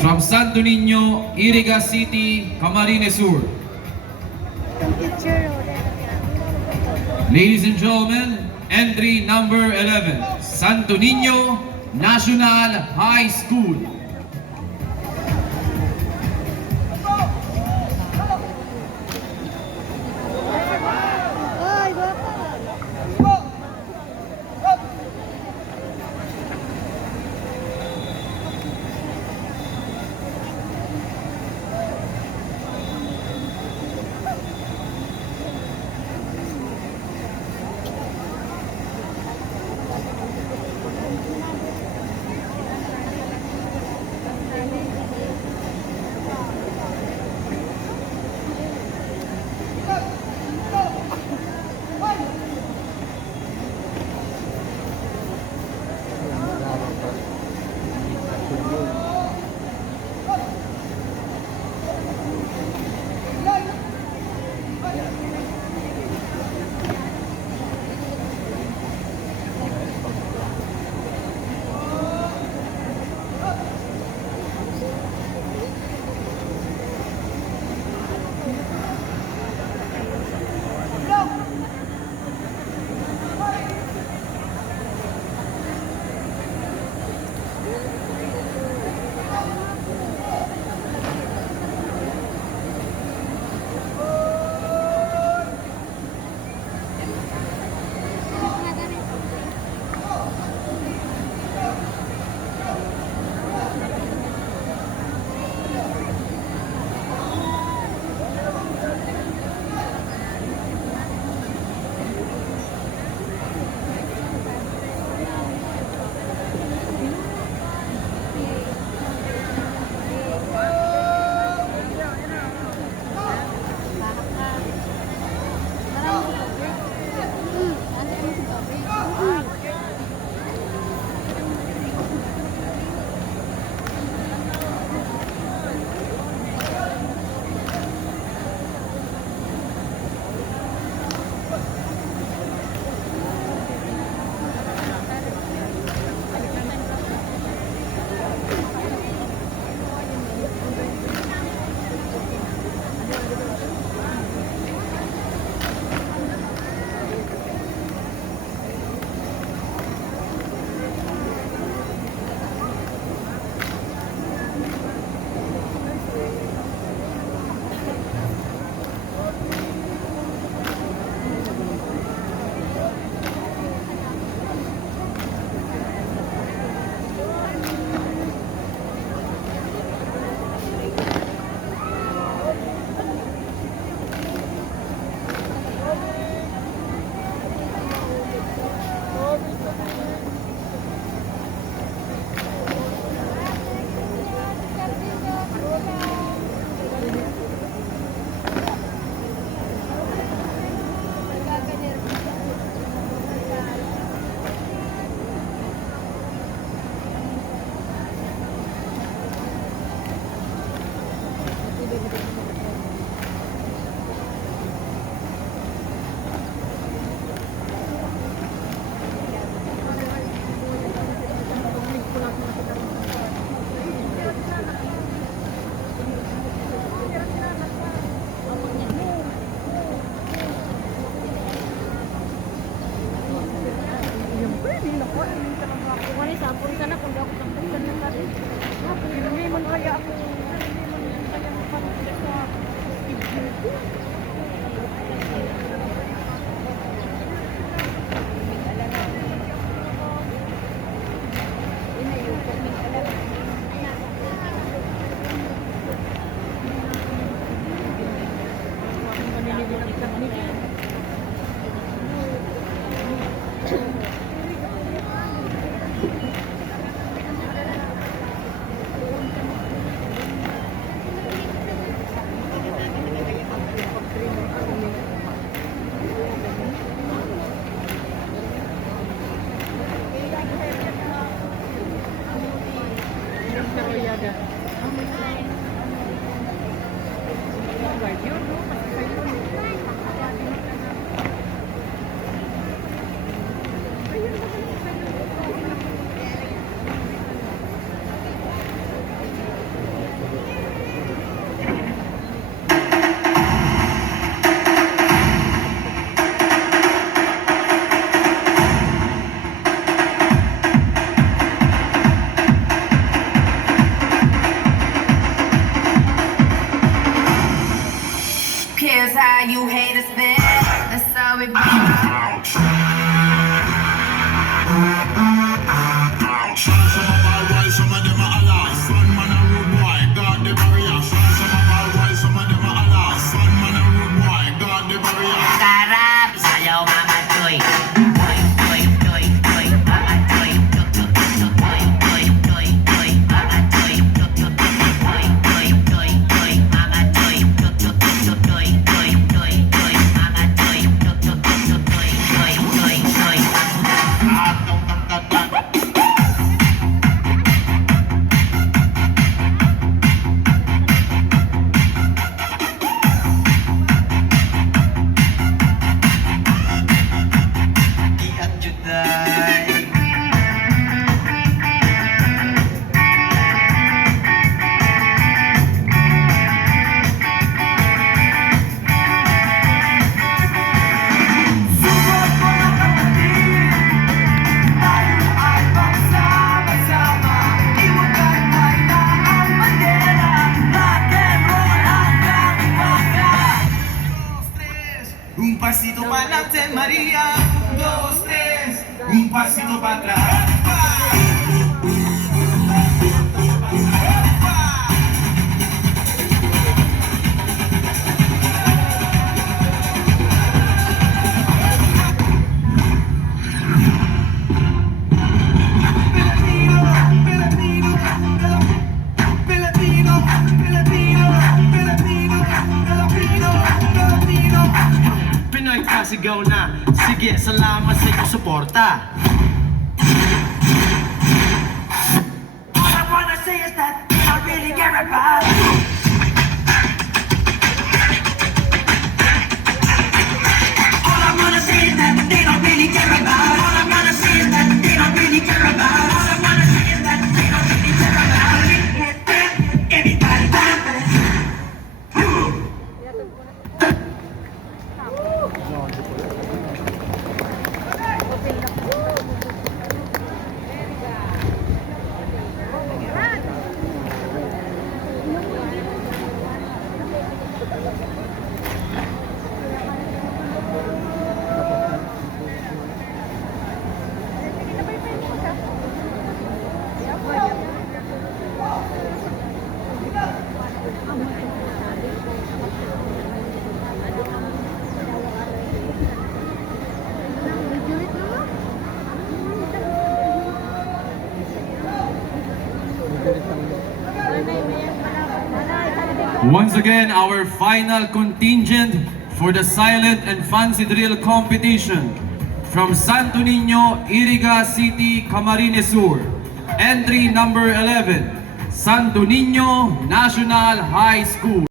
From Santo Niño, Iriga City, Camarines Sur. Ladies and gentlemen, entry number 11, Santo Niño National High School. Ave María, 1, 2, 3, un pasito para atrás. Pinoy pasigaw na. Sige, salamat sa iyong suporta. All I wanna say is that I really care about you. All I wanna say is that they don't really care about. All I wanna say is that they don't really care about. All I wanna say is that they don't really care about. Everybody dance. Once again, our final contingent for the silent and fancy drill competition from Santo Niño, Iriga City, Camarines Sur. Entry number 11, Santo Niño National High School.